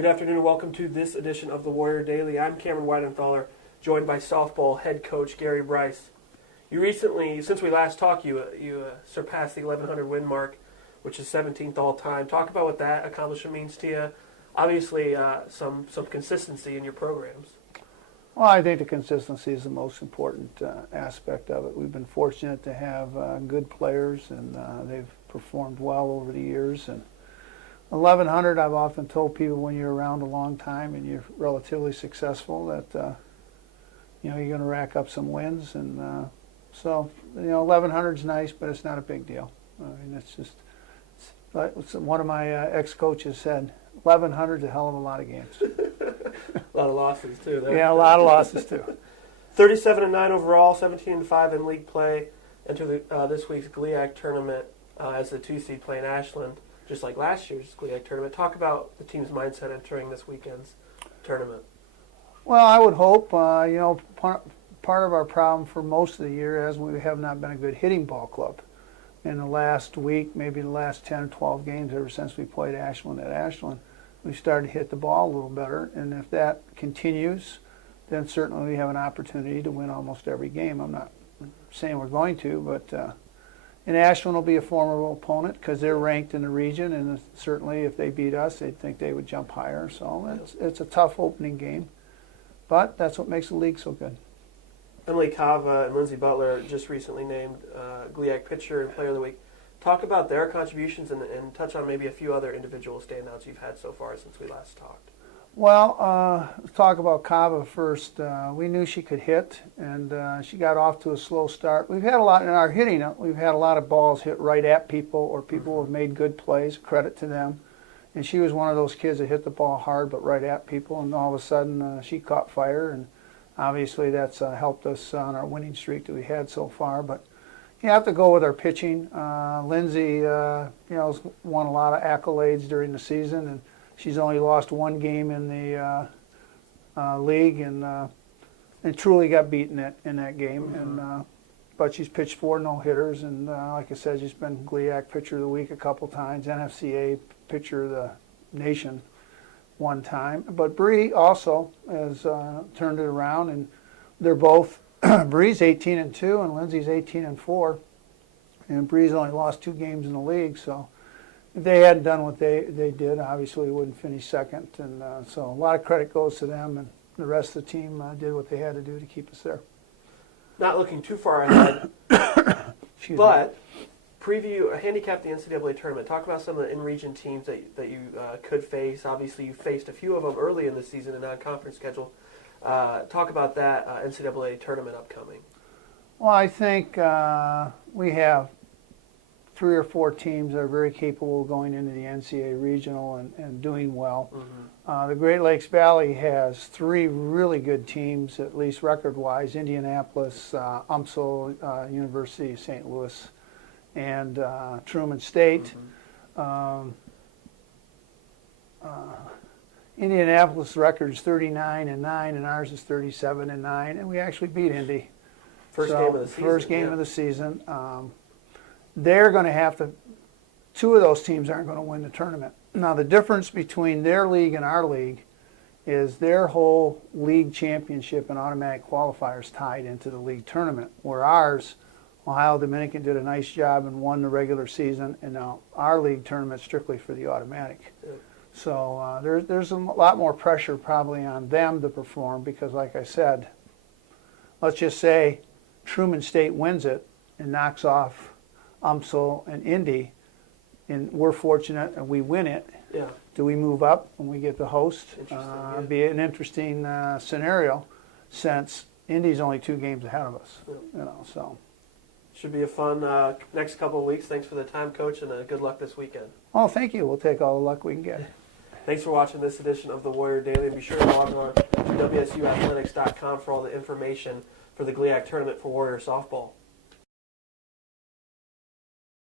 Good afternoon and welcome to this edition of the Warrior Daily. I'm Cameron Weidenthaler, joined by softball head coach Gary Bryce. You recently, since we last talked, you surpassed the 1,100 win mark, which is 17th all time. Talk about what that accomplishment means to you. Obviously, some consistency in your programs. Well, I think the consistency is the most important aspect of it. We've been fortunate to have good players, and they've performed well over the years. And 1,100, I've often told people when you're around a long time and you're relatively successful that you're going to rack up some wins. And so 1,100 is nice, but it's not a big deal. I mean, it's one of my ex-coaches said, 1,100 is a hell of a lot of games. A lot of losses too. Yeah, a lot of losses too. 37-9 overall, 17-5 in league play. Enter this week's GLIAC Tournament as the 2 seed playing Ashland, just like last year's GLIAC Tournament. Talk about the team's mindset entering this weekend's tournament. Well, I would hope. Part of our problem for most of the year is we have not been a good hitting ball club. In the last week, maybe the last 10 or 12 games, ever since we played Ashland at Ashland, we started to hit the ball a little better. And if that continues, then certainly we have an opportunity to win almost every game. I'm not saying we're going to, but and Ashland will be a formidable opponent because they're ranked in the region, and certainly if they beat us, they'd think they would jump higher. So it's a tough opening game, but that's what makes the league so good. Emily Cava and Lindsey Butler just recently named GLIAC Pitcher and Player of the Week. Talk about their contributions and touch on maybe a few other individual standouts you've had so far since we last talked. Well, let's talk about Cava first. We knew she could hit, and she got off to a slow start. We've had a lot in our hitting. We've had a lot of balls hit right at people, or people who have made good plays. Credit to them. And she was one of those kids that hit the ball hard, but right at people. And all of a sudden, she caught fire, and obviously that's helped us on our winning streak that we had so far. But you have to go with our pitching. Lindsay, has won a lot of accolades during the season, and she's only lost one game in the league, and truly got beaten in that game. And but she's pitched 4 no-hitters, and like I said, she's been GLIAC Pitcher of the Week a couple times, NFCA Pitcher of the Nation one time. But Bree also has turned it around, and they're both Bree's 18-2 and Lindsay's 18-4, and Bree's only lost 2 games in the league. So if they hadn't done what they did, obviously we wouldn't finish second. And so a lot of credit goes to them, and the rest of the team did what they had to do to keep us there. Not looking too far ahead, but handicap the NCAA tournament. Talk about some of the in-region teams that you could face. Obviously, you faced a few of them early in the season in non-conference schedule. Talk about that NCAA tournament upcoming. Well, I think we have 3 or 4 teams that are very capable of going into the NCAA regional and doing well. The Great Lakes Valley has 3 really good teams, at least record-wise: Indianapolis, UMSL, University of St. Louis, and Truman State. Indianapolis' record is 39-9, and ours is 37-9, and we actually beat Indy. First game of the season. First game of the season. They're going to have to. 2 of those teams aren't going to win the tournament. Now, the difference between their league and our league is their whole league championship and automatic qualifiers tied into the league tournament, where ours, Ohio Dominican, did a nice job and won the regular season, and now our league tournament strictly for the automatic. So there's a lot more pressure probably on them to perform because, like I said, let's just say Truman State wins it and knocks off UMSL and Indy, and we're fortunate and we win it. Yeah. Do we move up when we get the host? Interesting, Be an interesting scenario, since Indy's only 2 games ahead of us. So. Should be a fun next couple of weeks. Thanks for the time, Coach, and good luck this weekend. Oh, thank you. We'll take all the luck we can get. Thanks for watching this edition of the Warrior Daily. Be sure to log on to WSUathletics.com for all the information for the GLIAC Tournament for Warrior Softball.